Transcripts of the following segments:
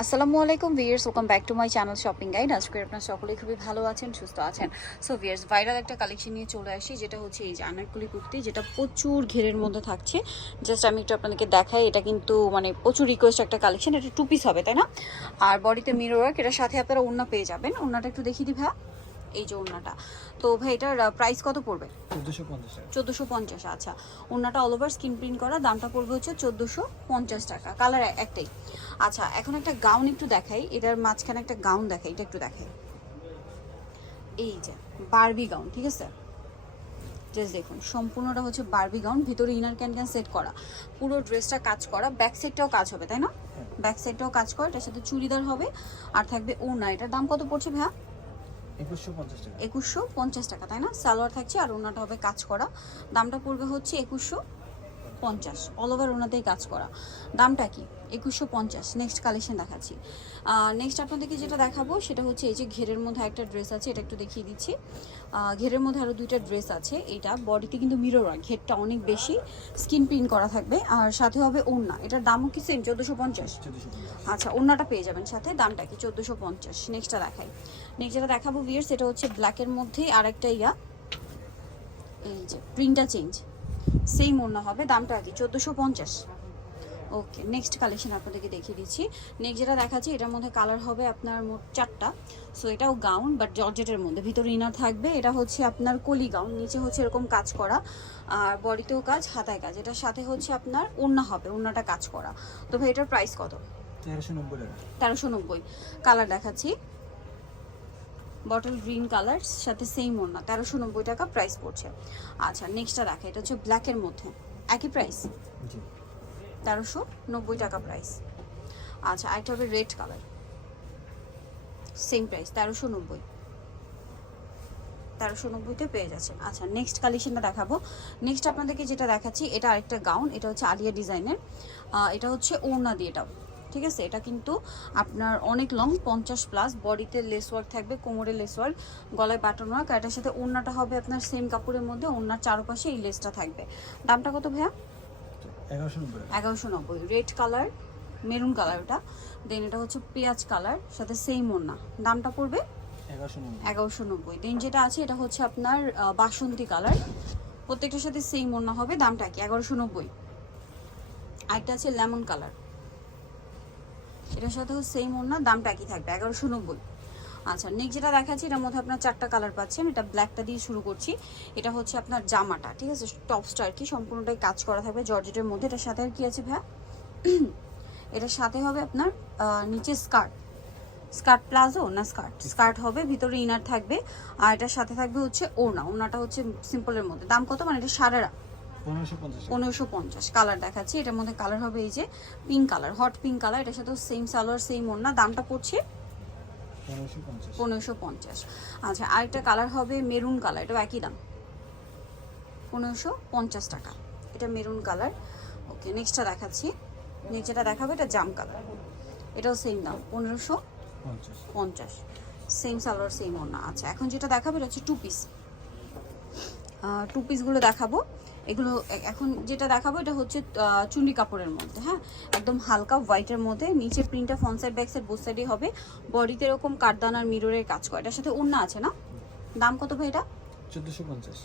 আসসালামু আলাইকুম viewers welcome back to my channel shopping guide আজকে আপনার সকলেই খুবই ভালো আছেন সুস্থ আছেন। সো ভিয়ার্স ভাইরাল একটা কালেকশন নিয়ে চলে আসি যেটা হচ্ছে এই যে আনারকুলি কুর্তি যেটা প্রচুর ঘেরের মধ্যে থাকছে। জাস্ট আমি একটু আপনাদেরকে দেখাই এটা কিন্তু মানে প্রচুর রিকোয়েস্ট একটা কালেকশন এটা টু পিস হবে তাই না? আর বডিতে মিরর ওয়ার্ক এটার সাথে আপনারা ওড়না পেয়ে যাবেন। ওড়নাটা একটু দেখিয়ে দিই ভাইয়া। এই যে ওড়নাটা। তো ভাই এটার প্রাইস কত পড়বে? চোদ্দোশো পঞ্চাশ আচ্ছা। ওনাটা অল ওভার স্কিন প্রিন্ট করা দামটা পড়বে হচ্ছে চোদ্দোশো পঞ্চাশ টাকা। কালার একটাই। আচ্ছা এখন একটা গাউন একটু দেখাই। এটার মাঝখানে একটা গাউন দেখাই এটা একটু দেখাই। এই যে বারবি গাউন ঠিক আছে? জাস্ট দেখুন সম্পূর্ণটা হচ্ছে বারবি গাউন ভিতরে ইনার ক্যান ক্যান সেট করা। পুরো ড্রেসটা কাজ করা ব্যাক সাইডটাও কাজ হবে তাই না? ব্যাক সাইডটাও কাজ করা এটার সাথে চুড়িদার হবে আর থাকবে ওনা এটার দাম কত পড়ছে ভাইয়া? একুশশো পঞ্চাশ একুশশো পঞ্চাশ টাকা তাই না? সালোয়ার থাকছে আর ওনাটা হবে কাজ করা। দামটা পড়বে হচ্ছে একুশশো। পঞ্চাশ। অল ওভার ওনাতেই কাজ করা। দামটা কি? একুশশো পঞ্চাশ। নেক্সট কালেকশন দেখাচ্ছি। নেক্সট আপনাদেরকে যেটা দেখাবো, সেটা হচ্ছে এই যে ঘেরের মধ্যে একটা ড্রেস আছে, এটা একটু দেখিয়ে দিচ্ছি। ঘেরের মধ্যে আরও দুইটা ড্রেস আছে। এটা বডিতে কিন্তু মিরর হয়, ঘেরটা অনেক বেশি। স্কিন প্রিন্ট করা থাকবে। আর সাথে হবে ওড়না। এটার দামও কি সেম চোদ্দোশো পঞ্চাশ। আচ্ছা ওড়নাটা পেয়ে যাবেন সাথে। দামটা কি? চোদ্দোশো পঞ্চাশ। নেক্সটটা দেখাই। নেক্সট যেটা দেখাবো ভিয়ার সেটা হচ্ছে ব্ল্যাকের মধ্যেই আরেকটা ইয়া। এই যে প্রিন্টটা চেঞ্জ সেম ওড়না হবে দামটা আর কি চোদ্দোশো পঞ্চাশ। ওকে নেক্সট কালেকশন আপনাদেরকে দেখিয়ে দিচ্ছি। নেক্সট যেটা দেখাচ্ছি এটার মধ্যে কালার হবে আপনার মোট চারটা। সো এটাও গাউন বাট জর্জেটের মধ্যে। ভিতরে ইনার থাকবে এটা হচ্ছে আপনার কলি গাউন নিচে হচ্ছে এরকম কাজ করা। আর বডিতেও কাজ হাতায় কাজ। এটার সাথে হচ্ছে আপনার ওড়না হবে ওড়নাটা কাজ করা। তো ভাই এটার প্রাইস কত? তেরোশো নব্বই তেরোশো নব্বই। কালার দেখাচ্ছি। বটল গ্রিন কালার সাথে সেম ওড়না। তেরোশো নব্বই টাকা প্রাইস পড়ছে। আচ্ছা নেক্সটটা দেখা এটা হচ্ছে ব্ল্যাকের মধ্যে। একই প্রাইস তেরোশো নব্বই টাকা প্রাইস আচ্ছা আরেকটা হবে রেড কালার সেম প্রাইস তেরোশো নব্বই। তেরোশো নব্বইতে পেয়ে যাচ্ছে আচ্ছা নেক্সট কালেকশনটা দেখাবো। নেক্সট আপনাদেরকে যেটা দেখাচ্ছি এটা আরেকটা গাউন এটা হচ্ছে আলিয়া ডিজাইনের এটা হচ্ছে ওড়না দিয়ে এটাও ঠিক আছে? এটা কিন্তু আপনার অনেক লং পঞ্চাশ প্লাস বডিতে লেস ওয়ার্ক থাকবে কোমরে লেস ওয়ার্ক গলায় বাটন ওয়ার্ক আর এটার সাথে ওড়নাটা হবে আপনার সেম কাপড়ের মধ্যে ওড়নার চারপাশে এই লেসটা থাকবে। দামটা কত ভাইয়া? এগারোশো নব্বই। রেড কালার মেরুন কালার ওটা। দেন এটা হচ্ছে পেঁয়াজ কালার সাথে সেম ওড়না। দামটা পড়বে? এগারোশো নব্বই। দেন যেটা আছে এটা হচ্ছে আপনার বাসন্তী কালার প্রত্যেকটার সাথে সেম ওড়না হবে। দামটা কি? এগারোশো নব্বই। আরেকটা আছে লেমন কালার এটার সাথেও সেম ওড়না, দামটা একই থাকবে, এগারোশো নব্বই। আচ্ছা নেক্সট যেটা দেখাচ্ছি, এটার মধ্যে আপনার চারটা কালার পাচ্ছেন, এটা ব্ল্যাকটা দিয়ে শুরু করছি। এটা হচ্ছে আপনার জামাটা, ঠিক আছে? টপসটা আর কি, সম্পূর্ণটাই কাজ করা থাকবে জর্জেটের মধ্যে। এটার সাথে আর কি আছে ভাইয়া? এটার সাথে হবে আপনার নিচে স্কার্ট স্কার্ট প্লাজো না স্কার্ট স্কার্ট হবে, ভিতরে ইনার থাকবে। আর এটার সাথে থাকবে হচ্ছে ওড়না, ওড়নাটা হচ্ছে সিম্পলের মধ্যে। দাম কত? মানে এটা সারারা। পনেরোশো পঞ্চাশ। কালার দেখাচ্ছি। এটার মধ্যে কালার হবে এই যে pink colour hot pink colour এটার সাথেও সেম সালোয়ার সেম ওড়না দামটা পড়ছে পনেরোশো পঞ্চাশ। আচ্ছা আরেকটা কালার হবে মেরুন কালার এটাও একই দাম। পনেরোশো পঞ্চাশ টাকা। এটা মেরুন কালার ওকে নেক্সটটা দেখাচ্ছি। নেক্সট যেটা দেখাবে এটা জাম কালার এটাও সেম দাম পনেরোশো পঞ্চাশ। পঞ্চাশ সেম সালোয়ার সেম ওড়না। আচ্ছা এখন যেটা দেখাবো এটা হচ্ছে টু পিস টু পিসগুলো দেখাবো। এগুলো এখন যেটা দেখাবো এটা হচ্ছে চুন্ডি কাপড়ের মধ্যে হ্যাঁ? একদম হালকা হোয়াইটের মধ্যে নিচে প্রিন্টটা front side back side both হবে। বডিতে এরকম কাঠদানার মিররের কাজ করে। এটার সাথে ওড়না আছে না? দাম কত ভাই এটা? চোদ্দোশো পঞ্চাশ।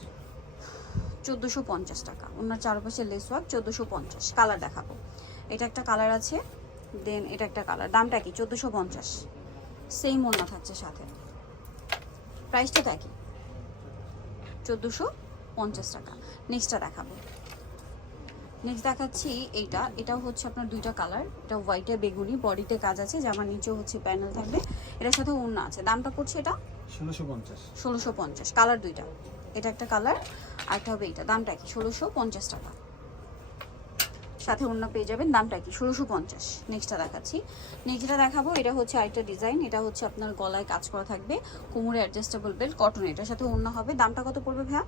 চোদ্দোশো পঞ্চাশ টাকা। ওনার চারপাশে লেস ওয়ার্ক চোদ্দোশো পঞ্চাশ। কালার দেখাবো। এটা একটা কালার আছে দেন এটা একটা কালার দামটা কি? চোদ্দোশো পঞ্চাশ। সেম ওড়না থাকছে সাথে। প্রাইসটা তো একই চোদ্দোশো পঞ্চাশ টাকা। নেক্সটটা দেখাবো। নেক্সট দেখাচ্ছি এইটা। এটাও হচ্ছে আপনার দুইটা কালার এটা হোয়াইটে বেগুনি বডিতে কাজ আছে জামার নিচেও হচ্ছে প্যানেল থাকবে। এটার সাথে ওড়না আছে। দামটা পড়ছে এটা? ষোলোশো পঞ্চাশ। ষোলোশো পঞ্চাশ। কালার দুইটা। এটা একটা কালার আর একটা হবে এইটা। দামটা কি? ষোলোশো পঞ্চাশ টাকা। সাথে অন্য পেয়ে যাবেন। দামটা কি? ষোলোশো পঞ্চাশ। নেক্সটটা দেখাচ্ছি। নেক্সটটা দেখাবো এটা হচ্ছে আরেকটা ডিজাইন এটা হচ্ছে আপনার গলায় কাজ করা থাকবে। কোমরে অ্যাডজাস্টেবল বেল্ট কটন এটার সাথে অন্য হবে। দামটা কত পড়বে ভাইয়া?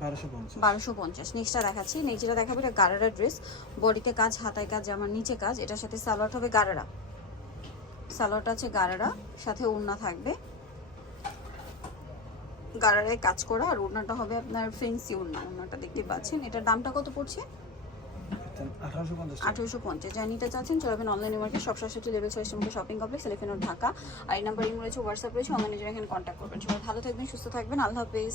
বারোশো পঞ্চাশ। নেক্সটটা দেখাচ্ছি। নেক্সট যেটা দেখাবো এটা গারারা ড্রেস বডিতে কাজ হাতায় কাজ জামার নিচে কাজ। এটার সাথে সালোয়ার হবে গারারা। সালোয়ারটা আছে গারারা সাথে ওড়না থাকবে। গারারায় কাজ করা আর ওড়নাটা হবে আপনার ফেন্সি ওড়না। ওড়নাটা দেখতে পাচ্ছেন। এটার দামটা কত পড়ছে? আঠারোশো পঞ্চাশ যা নিতে চাচ্ছেন চলবেন অনলাইন মার্কেট সব সাথে লেভেল ছয় শপিং কমপ্লেক্স এলিফেন্ট ঢাকা। আর এই নাম্বার রয়েছে হোয়াটসঅ্যাপ রয়েছে অনলাইনে জন্য এখানে কন্ট্যাক্ট করবেন। সবাই ভালো থাকবেন সুস্থ থাকবেন। আল্লাহ হাফেজ।